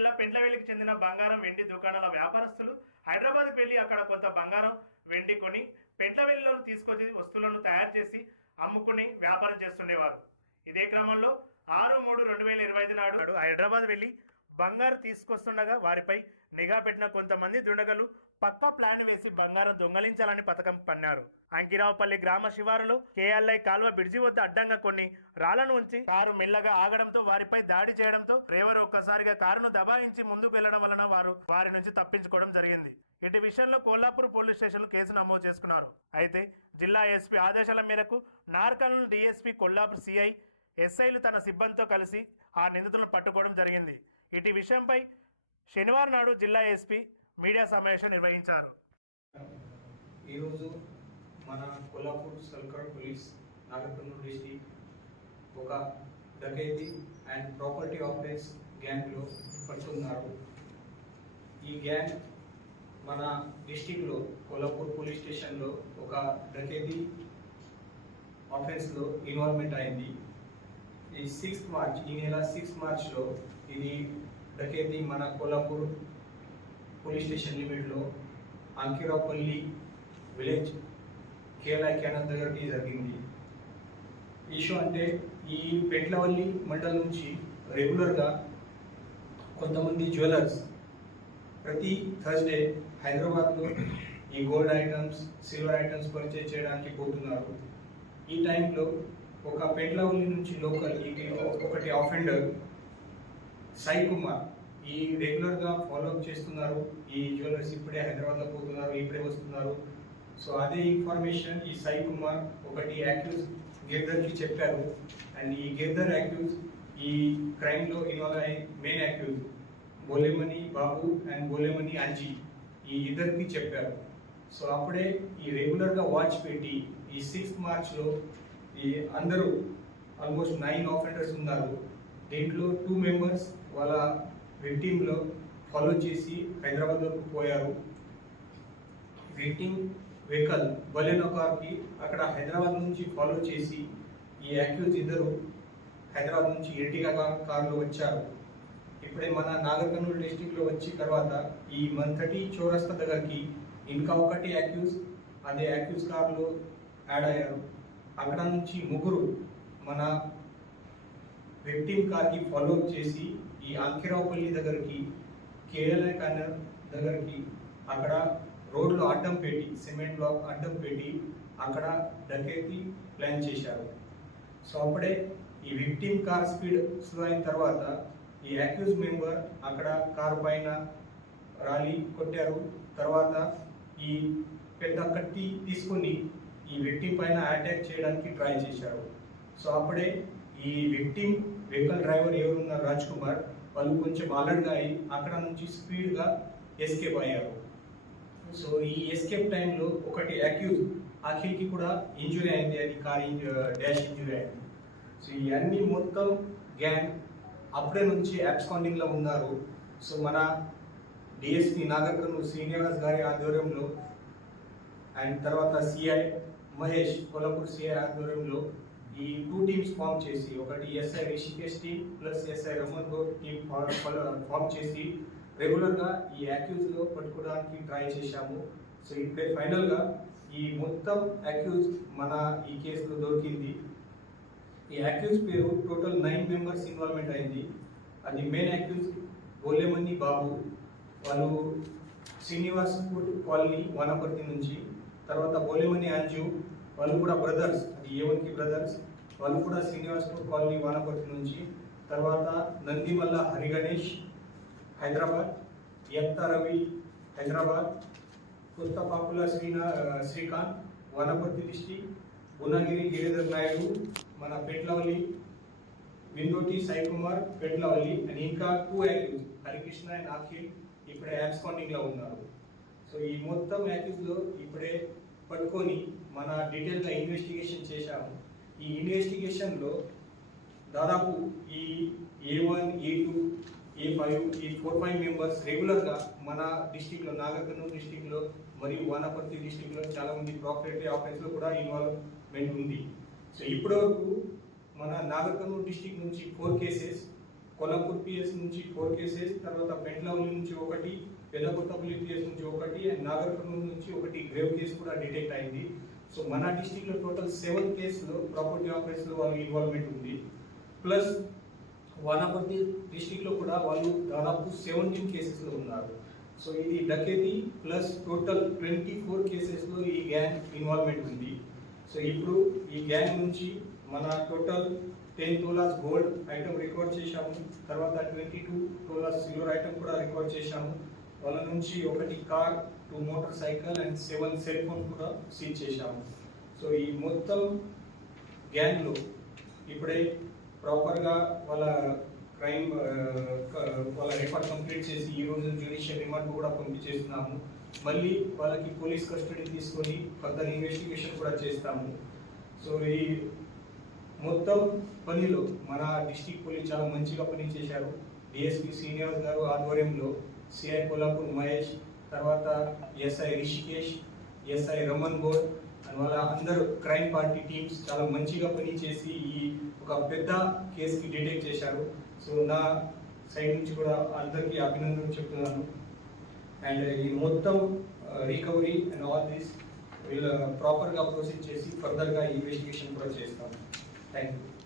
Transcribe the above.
జిల్లా పెంట్లవేలికి చెందిన బంగారం వెండి దుకాణాల వ్యాపారస్తులు హైదరాబాద్కి వెళ్ళి అక్కడ కొంత బంగారం వెండి కొని పెంట్లవేలిలో తీసుకొచ్చి వస్తువులను తయారు చేసి అమ్ముకుని వ్యాపారం చేస్తుండేవారు. ఇదే క్రమంలో ఆరు మూడు రెండు వేల ఇరవై ఐదు నాడు హైదరాబాద్ వెళ్ళి బంగారు తీసుకొస్తుండగా వారిపై నిఘా పెట్టిన కొంతమంది దుండగలు పక్కా ప్లాన్ వేసి బంగారం దొంగలించాలని పథకం పన్నారు. అంకిరావుపల్లి గ్రామ శివారులో కేఎల్ఐ కాల్వ బిడ్జి వద్ద అడ్డంగా కొన్ని రాళ్ళను ఉంచి కారు మెల్లగా ఆగడంతో వారిపై దాడి చేయడంతో డ్రైవర్ ఒక్కసారిగా కారును దబాయించి ముందుకు వెళ్ళడం వలన వారు వారి నుంచి తప్పించుకోవడం జరిగింది. ఇటు విషయంలో కోల్లాపూర్ పోలీస్ స్టేషన్ కేసు నమోదు చేసుకున్నారు. అయితే జిల్లా ఎస్పీ ఆదేశాల మేరకు నార్కల్ డిఎస్పీ కొల్లాపూర్ సిఐ ఎస్ఐలు తన సిబ్బందితో కలిసి ఆ నిందితులను పట్టుకోవడం జరిగింది. ఇటు విషయంపై శనివారం నాడు జిల్లా ఎస్పీ మీడియా సమావేశం నిర్వహించారు. ఈరోజు మన కొల్లాపూర్ సల్కర్ పోలీస్ నాగర్కర్నూలు డిస్టిక్ ఒక డకైతి అండ్ ప్రాపర్టీ ఆఫెన్స్ గ్యాంగ్లో పడుతున్నారు. ఈ గ్యాంగ్ మన డిస్టిక్లో కొల్లాపూర్ పోలీస్ స్టేషన్లో ఒక డకైతి ఆఫెన్స్లో ఇన్వాల్వ్మెంట్ అయింది. ఈ సిక్స్త్ మార్చ్ ఈ నెల సిక్స్త్ మార్చ్లో ఇది డకేతి మన కొల్లాపూర్ పోలీస్ స్టేషన్ లిమిట్లో అంకిరాపల్లి విలేజ్ కేరళ క్యానల్ దగ్గరికి జరిగింది. ఇష్యూ అంటే ఈ పెట్లవల్లి మండలం నుంచి రెగ్యులర్గా కొంతమంది జ్యువెలర్స్ ప్రతి థర్స్డే హైదరాబాద్లో ఈ gold items silver items purchase చేయడానికి పోతున్నారు. ఈ టైంలో ఒక పెట్లవల్లి నుంచి లోకల్ ఈ ఒకటి ఆఫెండర్ సాయి కుమార్ ఈ రెగ్యులర్గా ఫాలో అప్ చేస్తున్నారు. ఈ జ్యువెలర్స్ ఇప్పుడే హైదరాబాద్లో పోతున్నారు ఇప్పుడే వస్తున్నారు. సో అదే ఇన్ఫర్మేషన్ ఈ సాయి కుమార్ ఒకటి యాక్యూస్ గిర్దర్కి చెప్పారు. అండ్ ఈ గిర్ధర్ యాక్యూస్ ఈ క్రైమ్లో ఇన్వాల్వ్ అయ్యి main accused Bolemoni Babu and Bolemoni Anji ఈ ఇద్దరికి చెప్పారు. సో అప్పుడే ఈ రెగ్యులర్గా వాచ్ పెట్టి ఈ సిక్స్త్ మార్చ్లో ఈ అందరూ ఆల్మోస్ట్ నైన్ ఆఫెండర్స్ ఉన్నారు. దీంట్లో టూ మెంబర్స్ వాళ్ళ విక్టిమ్లో ఫాలో చేసి హైదరాబాద్లోకి పోయారు. విక్టిమ్ వెహికల్ బలెనో కార్కి అక్కడ హైదరాబాద్ నుంచి ఫాలో చేసి ఈ యాక్యూజ్ ఇద్దరు హైదరాబాద్ నుంచి ఎర్టిగా కారులో వచ్చారు. ఇప్పుడే మన నాగర్ కర్నూలు డిస్టిక్లో వచ్చిన తర్వాత ఈ మంతటి చౌరస్తా దగ్గరికి ఇంకా ఒకటి యాక్యూస్ అదే యాక్యూస్ కార్లో యాడ్ అయ్యారు. అక్కడ నుంచి ముగ్గురు మన విక్టిమ్ కార్కి ఫాలో అప్ చేసి ఈ అంకిరావుపల్లి దగ్గరికి కేఎల్ఐ కార్నర్ దగ్గరికి అక్కడ రోడ్లో అడ్డం పెట్టి సిమెంట్ బ్లాక్ అడ్డం పెట్టి అక్కడ డకేతి ప్లాన్ చేశారు. సో అప్పుడే ఈ విక్టిమ్ కార్ స్పీడ్ స్లో అయిన తర్వాత ఈ అక్యూజ్ మెంబర్ అక్కడ కారు పైన రాలి కొట్టారు. తర్వాత ఈ పెద్ద కత్తి తీసుకొని ఈ విక్టిమ్ పైన అటాక్ చేయడానికి ట్రై చేశారు. సో అప్పుడే ఈ విక్టిమ్ వెహికల్ డ్రైవర్ ఎవరున్నారు? రాజ్ కుమార్. వాళ్ళు కొంచెం అలర్ట్గా అయ్యి అక్కడ నుంచి స్పీడ్గా ఎస్కేప్ అయ్యారు. సో ఈ ఎస్కేప్ టైంలో ఒకటి అక్యూజ్ అఖిల్కి కూడా ఇంజురీ అయింది. అది కార్ డాష్ ఇంజురీ అయింది. సో ఇవన్నీ మొత్తం గ్యాంగ్ అప్పుడే నుంచి అబ్స్కాండింగ్లో ఉన్నారు. సో మన డిఎస్పి నాగర్ శ్రీనివాస్ గారి ఆధ్వర్యంలో అండ్ తర్వాత సిఐ మహేష్ కొల్లాపూర్ సిఐ ఆధ్వర్యంలో ఈ టూ టీమ్స్ ఫామ్ చేసి ఒకటి S I Rishikesh team plus S I Raman Goud team form చేసి రెగ్యులర్గా ఈ యాక్యూజ్లో పట్టుకోవడానికి ట్రై చేశాము. సో ఇప్పుడే ఫైనల్గా ఈ మొత్తం యాక్యూజ్ మన ఈ కేసులో దొరికింది. ఈ యాక్యూజ్ పేరు టోటల్ నైన్ మెంబర్స్ ఇన్వాల్వ్మెంట్ అయింది. అది మెయిన్ యాక్యూజ్ గోలేమన్ని బాబు వాళ్ళు శ్రీనివాస్ ఫుడ్ కాలనీ వనపర్తి నుంచి తర్వాత బోలేమణి అంజు వాళ్ళు కూడా బ్రదర్స్ అది ఏవన్కి బ్రదర్స్ వాళ్ళు కూడా శ్రీనివాస్పూర్ కాలనీ వానపర్తి నుంచి తర్వాత నందిమల్ల హరిగణేష్ హైదరాబాద్ ఎత్త రవి హైదరాబాద్ కొత్తపాకుల శ్రీనా శ్రీకాంత్ వనపర్తి డిస్టిక్ గుణగిరి గిరిధర్ నాయుడు మన పెట్లవల్లి విందోటి సాయి కుమార్ పెట్లవల్లి అండ్ ఇంకా two accused Harikrishna and Akhil ఇప్పుడే యాబ్స్కాండింగ్లో ఉన్నారు. సో ఈ మొత్తం యాక్యూజ్ ఇప్పుడే పట్టుకొని మన డీటెయిల్గా ఇన్వెస్టిగేషన్ చేశాము. ఈ ఇన్వెస్టిగేషన్లో దాదాపు ఈ A one A two A five ఈ ఫోర్ ఫైవ్ మెంబర్స్ రెగ్యులర్గా మన డిస్టిక్లో లో డిస్టిక్లో మరియు వానపర్తి డిస్టిక్లో చాలామంది చాలా మంది ప్రాపర్టీ ఆఫీస్లో కూడా ఇన్వాల్వ్మెంట్ ఉంది. సో ఇప్పటివరకు మన నాగర్ డిస్టిక్ నుంచి four cases Kollapur P S నుంచి ఫోర్ కేసెస్ తర్వాత పెంట్లవల్లి నుంచి ఒకటి పెద్దకొత్తపల్లి పిఎస్ నుంచి ఒకటి అండ్ నాగర్ కర్నూలు నుంచి ఒకటి గ్రేవ్ కేసు కూడా డిటెక్ట్ అయింది. సో మన డిస్ట్రిక్ట్లో టోటల్ సెవెన్ కేసులో ప్రాపర్టీ ఆఫీస్లో వాళ్ళ ఇన్వాల్వ్మెంట్ ఉంది. ప్లస్ వనపర్తి డిస్టిక్లో కూడా వాళ్ళు దాదాపు సెవెంటీన్ కేసెస్లో ఉన్నారు. సో ఇది dacoity plus total twenty four కేసెస్లో ఈ గ్యాంగ్ ఇన్వాల్వ్మెంట్ ఉంది. సో ఇప్పుడు ఈ గ్యాంగ్ నుంచి మన total ten tolas gold item record చేశాము. తర్వాత twenty two tolas silver item కూడా రికార్డ్ చేశాము. వాళ్ళ నుంచి ఒకటి car two motorcycle and seven cell phone కూడా సీజ్ చేశాము. సో ఈ మొత్తం గ్యాంగ్లో ఇప్పుడే ప్రాపర్గా వాళ్ళ క్రైమ్ వాళ్ళ రికార్డ్ కంప్లీట్ చేసి ఈ రోజు జ్యుడిషియల్ రిమాండ్ కూడా పంపించేస్తున్నాము. మళ్ళీ వాళ్ళకి పోలీస్ కస్టడీ తీసుకొని ఫర్దర్ ఇన్వెస్టిగేషన్ కూడా చేస్తాము. సో ఈ మొత్తం పనిలో మన డిస్టిక్ పోలీస్ చాలా మంచిగా పని చేశారు డిఎస్పి శ్రీనివాస్ గారు ఆధ్వర్యంలో సిఐ కొల్లాపూర్ మహేష్ తర్వాత S I Rishikesh S I Raman Goud and వాళ్ళ అందరూ క్రైమ్ పార్టీ టీమ్స్ చాలా మంచిగా పని చేసి ఈ ఒక పెద్ద కేసుకి డిటెక్ట్ చేశారు. సో నా సైడ్ నుంచి కూడా అందరికీ అభినందనలు చెప్తున్నాను. అండ్ ఈ మొత్తం రికవరీ అండ్ ఆల్ దిస్ వీళ్ళు ప్రాపర్గా ప్రొసీడ్ చేసి ఫర్దర్గా ఇన్వెస్టిగేషన్ కూడా చేస్తాను Thank you.